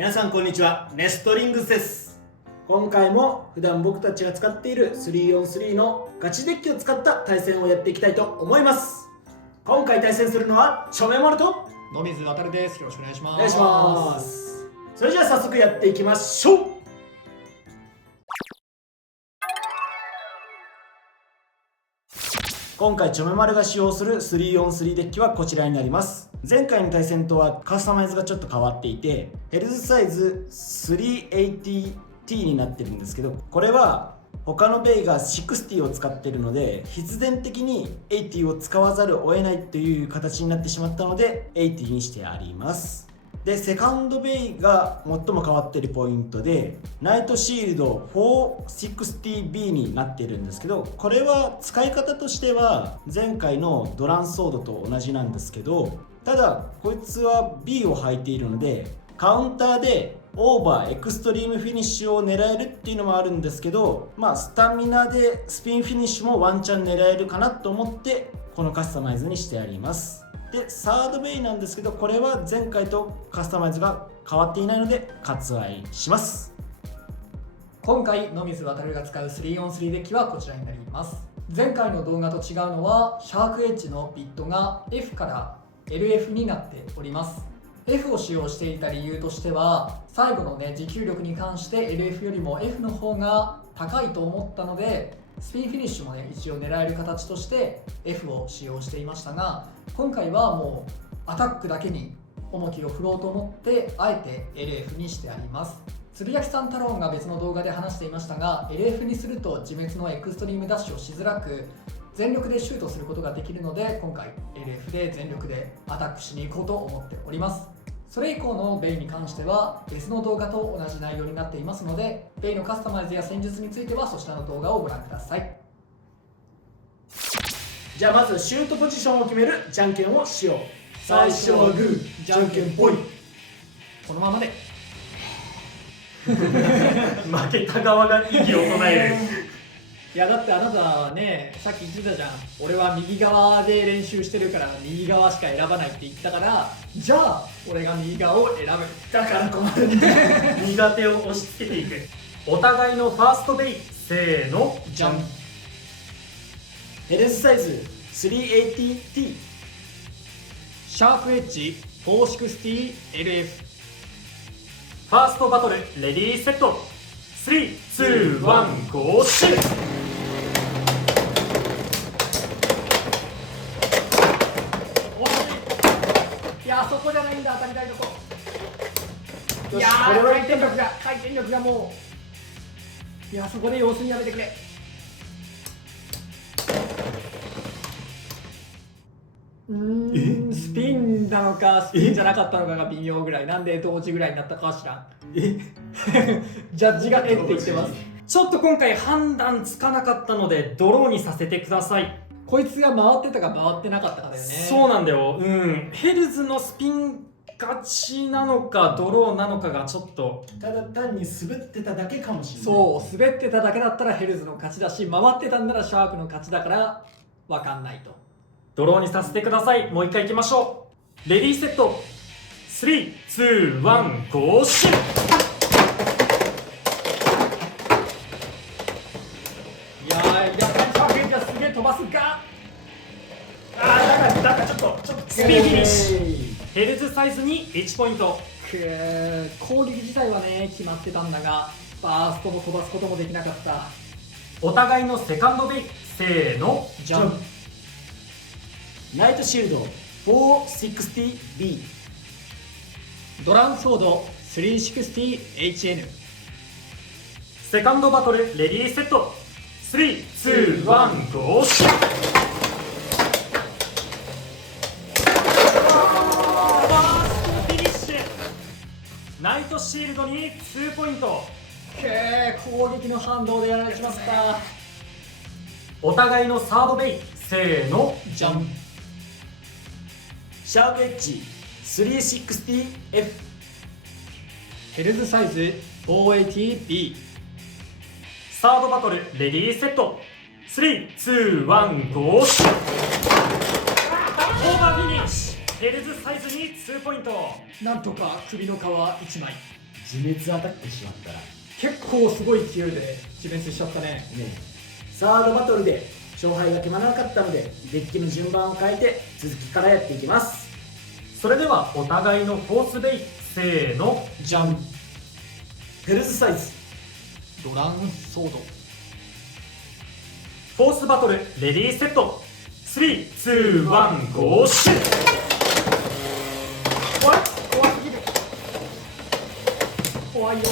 皆さんこんにちは、ネストリングスです。今回も普段僕たちが使っている 3on3 のガチデッキを使った対戦をやっていきたいと思います。今回対戦するのはチョメモルと野水航です。よろしくお願いします。お願いします。それじゃあ早速やっていきましょう。今回チョメマルが使用する 3on3 デッキはこちらになります。前回の対戦とはカスタマイズがちょっと変わっていて、ヘルズサイズ 380T になってるんですけど、これは他のベイが60を使っているので必然的に80を使わざるを得ないという形になってしまったので80にしてあります。で、セカンドベイが最も変わっているポイントでナイトシールド 460B になっているんですけど、これは使い方としては前回のドランソードと同じなんですけど、ただこいつは B を履いているのでカウンターでオーバーエクストリームフィニッシュを狙えるっていうのもあるんですけど、スタミナでスピンフィニッシュもワンチャン狙えるかなと思ってこのカスタマイズにしてあります。で、サードベイなんですけど、これは前回とカスタマイズが変わっていないので割愛します。今回野水航が使う 3on3 デッキはこちらになります。前回の動画と違うのはシャークエッジのビットが F から LF になっております。 F を使用していた理由としては最後の持久力に関して LF よりも F の方が高いと思ったので、スピンフィニッシュも一応狙える形として F を使用していましたが、今回はもうアタックだけに重きを振ろうと思ってあえて LF にしてあります。つぶやきさん太郎が別の動画で話していましたが、 LF にすると自滅のエクストリームダッシュをしづらく全力でシュートすることができるので、今回 LF で全力でアタックしに行こうと思っております。それ以降のベイに関しては別の動画と同じ内容になっていますので、ベイのカスタマイズや戦術についてはそちらの動画をご覧ください。じゃあまずシュートポジションを決めるじゃんけんをしよう。最初はグー、じゃんけんぽい。このままで負けた側が異議を唱える。いやだってあなたはね、さっき言ってたじゃん、俺は右側で練習してるから右側しか選ばないって言ったから、じゃあ俺が右側を選ぶ。だから困るんだ。苦手を押し付けていく。お互いのファーストベイ、せーの、じゃん。ヘルズサイズ 380T。 シャークエッジ 460LF。 ファーストバトル、レディーセット。3、2、1、ゴーシュー。いやそこじゃないんだ、当たりたいとこ。いやこれは回転力がもう、いやそこで様子見やめてくれ。スピンなのかスピンじゃなかったのかが微妙ぐらいなんで同時ぐらいになったかは知らん。ジャッジがって言ってます。ちょっと今回判断つかなかったのでドローにさせてください。こいつが回ってたか回ってなかったかだよね。そうなんだよ。ヘルズのスピン勝ちなのかドローなのかがちょっと。ただ単に滑ってただけかもしれない。そう滑ってただけだったらヘルズの勝ちだし、回ってたんならシャークの勝ちだから分かんないと。ドローにさせてください。もう一回いきましょう。レディーセット。3、2、1、ゴーシュー。いやー、やっぱりシャークエッジはすげえ飛ばすが、だからちょっとスピンフィニッシュ。ヘルズサイズに1ポイント。攻撃自体はね決まってたんだが、バーストも飛ばすこともできなかった。お互いのセカンドベイ、せーの、ジャンプ。ナイトシールド 460B。 ドランソード 360HN。 セカンドバトル、レディーセット。3、2、1、ゴーシュー。ナイトシールドに2ポイント。攻撃の反動でやられちまった。お互いのサードベイ、せーの、ジャンプ。シャークエッジ 360F。 ヘルズサイズ 480B。 サードバトル、レディーセット。3、2、1、ゴーシュー。オーバーフィニッシュ。ヘルズサイズに2ポイント。なんとか首の皮1枚。自滅アタックしまったらね。結構すごい勢いで自滅しちゃったね。サードバトルで勝敗が決まらなかったのでデッキの順番を変えて続きからやっていきます。それではお互いのフォースベイ、せーの。じゃん。ヘルズサイズ。ドランソード。フォースバトルレディーセット。3、2、1、ゴーシュッ。怖い、怖すぎる。怖いよ。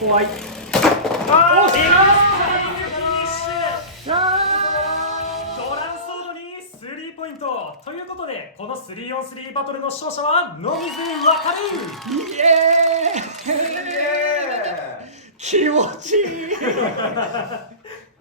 怖い。あー、惜しいフィニッシュ。ドランソードに3ポイントということで、この 3on3 バトルの勝者は野水わかる。イエーイ気持ちいい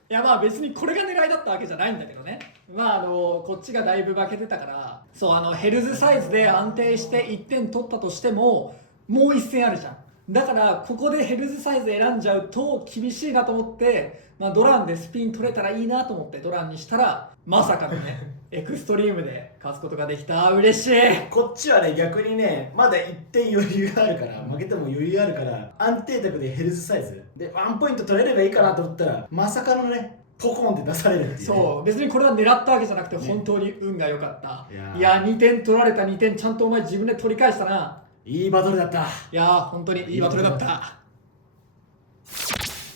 いやまあ別にこれが狙いだったわけじゃないんだけどね。まあこっちがだいぶ負けてたから、そうヘルズサイズで安定して1点取ったとしてももう1戦あるじゃん。だからここでヘルズサイズ選んじゃうと厳しいなと思って、まあ、ドランでスピン取れたらいいなと思ってドランにしたら、まさかのねエクストリームで勝つことができた。嬉しい。こっちはね逆にねまだ1点余裕があるから、負けても余裕あるから安定卓でヘルズサイズでワンポイント取れればいいかなと思ったら、まさかのねポコンって出されるっていう、ね、そう別にこれは狙ったわけじゃなくて本当に運が良かった、ね、いや2点取られた。2点ちゃんとお前自分で取り返したな。いいバトルだった。いや本当にいいバトルだった。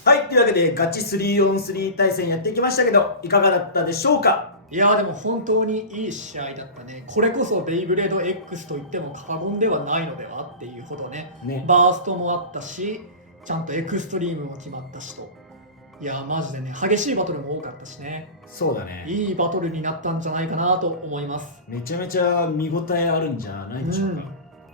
はい、というわけでガチ 3on3 対戦やっていきましたけどいかがだったでしょうか。いやでも本当にいい試合だったね。これこそベイブレード X と言っても過言ではないのではっていうほどね、バーストもあったしちゃんとエクストリームも決まったしと、いやマジでね激しいバトルも多かったしね。そうだね、いいバトルになったんじゃないかなと思います。めちゃめちゃ見応えあるんじゃないでしょうか、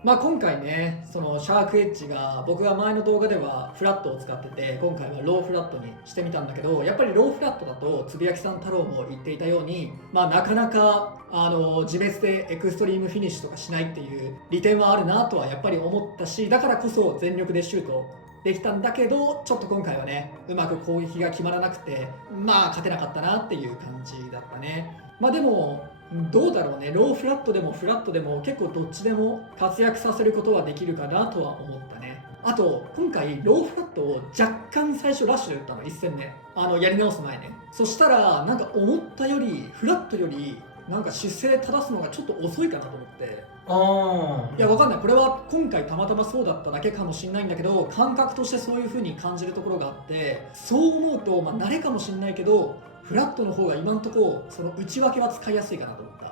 まあ今回ねそのシャークエッジが僕が前の動画ではフラットを使ってて、今回はローフラットにしてみたんだけど、やっぱりローフラットだとつぶやきさん太郎も言っていたように、まあなかなか自滅でエクストリームフィニッシュとかしないっていう利点はあるなとはやっぱり思ったし、だからこそ全力でシュートできたんだけど、ちょっと今回はねうまく攻撃が決まらなくて、まあ勝てなかったなっていう感じだったね。まあでもどうだろうね、ローフラットでもフラットでも結構どっちでも活躍させることはできるかなとは思ったね。あと今回ローフラットを若干最初ラッシュで打ったの、1戦目やり直す前ね。そしたらなんか思ったよりフラットよりなんか姿勢正すのがちょっと遅いかなと思って、いやわかんない、これは今回たまたまそうだっただけかもしれないんだけど、感覚としてそういう風に感じるところがあって、そう思うとまあ慣れかもしれないけどフラットの方が今んとこその内訳は使いやすいかなと思った。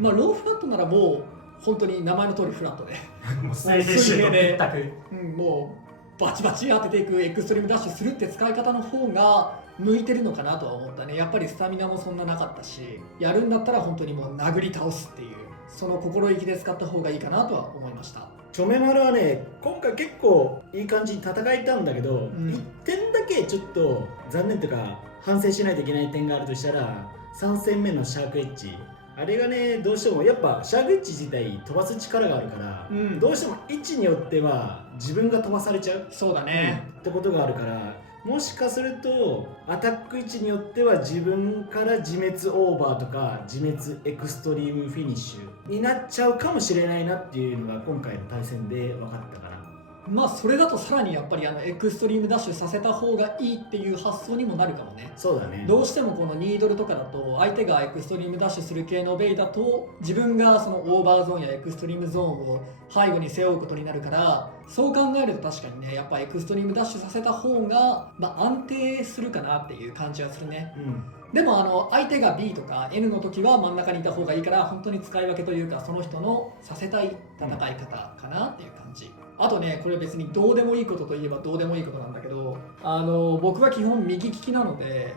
まあローフラットならもう本当に名前の通りフラットでもう水平シュート一択、もうバチバチ当てていくエクストリームダッシュするって使い方の方が向いてるのかなとは思ったね。やっぱりスタミナもそんななかったし、やるんだったら本当にもう殴り倒すっていうその心意気で使った方がいいかなとは思いました。チョメマルはね今回結構いい感じに戦えたんだけど、1点だけちょっと残念というか反省しないといけない点があるとしたら、3戦目のシャークエッジ、あれがねどうしてもやっぱシャークエッジ自体飛ばす力があるから、どうしても位置によっては自分が飛ばされちゃう、そうだね、ってことがあるから、もしかするとアタック位置によっては自分から自滅オーバーとか自滅エクストリームフィニッシュになっちゃうかもしれないなっていうのが今回の対戦で分かったかな。まあそれだとさらにやっぱりエクストリームダッシュさせた方がいいっていう発想にもなるかもね。そうだね、どうしてもこのニードルとかだと相手がエクストリームダッシュする系のベイだと自分がそのオーバーゾーンやエクストリームゾーンを背後に背負うことになるから、そう考えると確かにねやっぱエクストリームダッシュさせた方が、まあ、安定するかなっていう感じはするね。でも相手が B とか N の時は真ん中にいた方がいいから、本当に使い分けというかその人のさせたい戦い方かなっていう感じ。あとねこれ別にどうでもいいことといえばどうでもいいことなんだけど、僕は基本右利きなので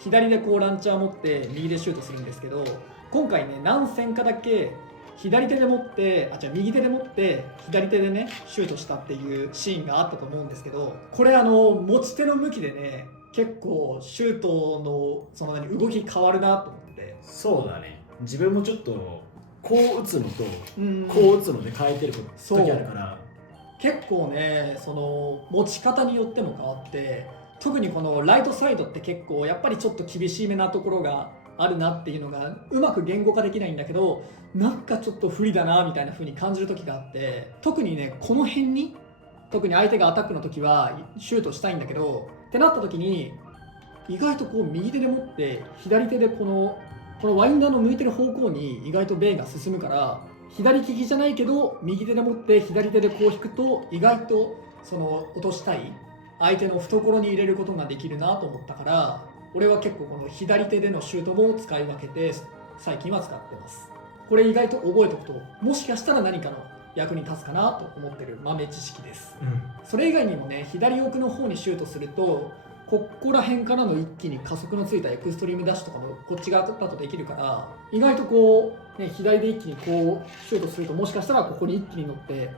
左でこうランチャー持って右でシュートするんですけど、今回ね何戦かだけ左手で持って右手で持って左手でねシュートしたっていうシーンがあったと思うんですけど、これ持ち手の向きでね結構シュートのその動き変わるなと思って。そうだね、自分もちょっとこう打つのとこう打つので変えてる時あるから、結構ねその持ち方によっても変わって、特にこのライトサイドって結構やっぱりちょっと厳しめなところがあるなっていうのがうまく言語化できないんだけど、なんかちょっと不利だなみたいな風に感じる時があって、特にねこの辺に、特に相手がアタックの時はシュートしたいんだけどってなった時に、意外とこう右手で持って左手でこのワインダーの向いてる方向に意外とベイが進むから、左利きじゃないけど右手で持って左手でこう引くと意外とその落としたい相手の懐に入れることができるなと思ったから、俺は結構この左手でのシュートも使い分けて最近は使ってます。これ意外と覚えておくともしかしたら何かの役に立つかなと思ってる豆知識です。それ以外にもね、左奥の方にシュートするとここら辺からの一気に加速のついたエクストリームダッシュとかもこっち側だとできるから、意外とこう、ね、左で一気にこうシュートするともしかしたらここに一気に乗って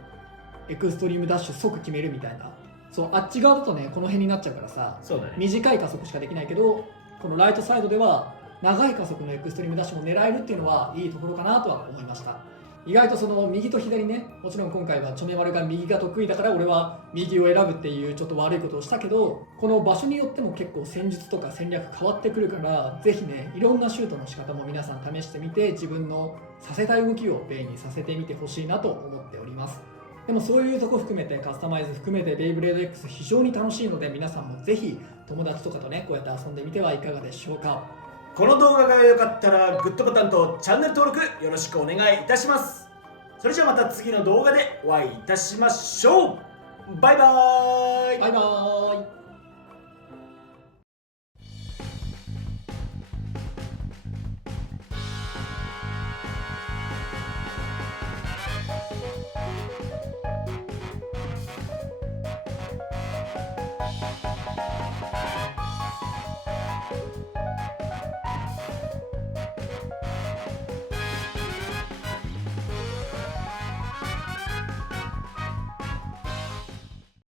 エクストリームダッシュ即決めるみたいな。そうあっち側だとねこの辺になっちゃうからさ、そうだね。短い加速しかできないけど、このライトサイドでは長い加速のエクストリームダッシュも狙えるっていうのはいいところかなとは思いました。意外とその右と左ね、もちろん今回はチョメマルが右が得意だから俺は右を選ぶっていうちょっと悪いことをしたけど、この場所によっても結構戦術とか戦略変わってくるから、ぜひねいろんなシュートの仕方も皆さん試してみて、自分のさせたい動きをベイにさせてみてほしいなと思っております。でもそういうとこ含めてカスタマイズ含めてベイブレード X 非常に楽しいので、皆さんもぜひ友達とかとねこうやって遊んでみてはいかがでしょうか。この動画が良かったらグッドボタンとチャンネル登録よろしくお願いいたします。それじゃあまた次の動画でお会いいたしましょう。バイバーイ。バイバーイ。